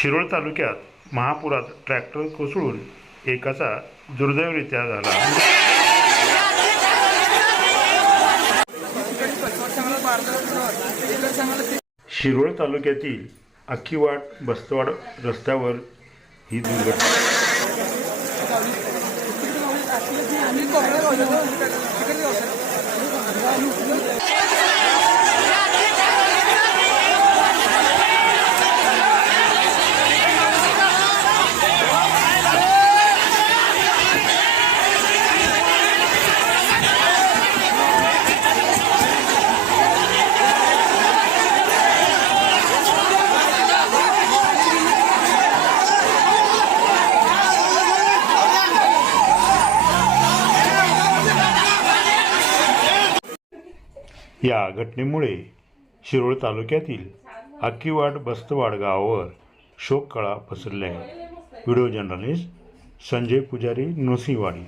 शिरोळ तालुक्यात महापुरात ट्रॅक्टर कोसळून एकाचा दुर्दैवरित्या झाला. शिरोळ तालुक्यातील अक्कीवाड बस्तवाड रस्त्यावर ही दुर्घटना. या घटनेमुळे शिरोळ तालुक्यातील अक्कीवाड बस्तवाड गावावर शोककळा पसरली आहे व्हिडिओ जर्नलिस्ट संजय पुजारी नोसिंगवाडी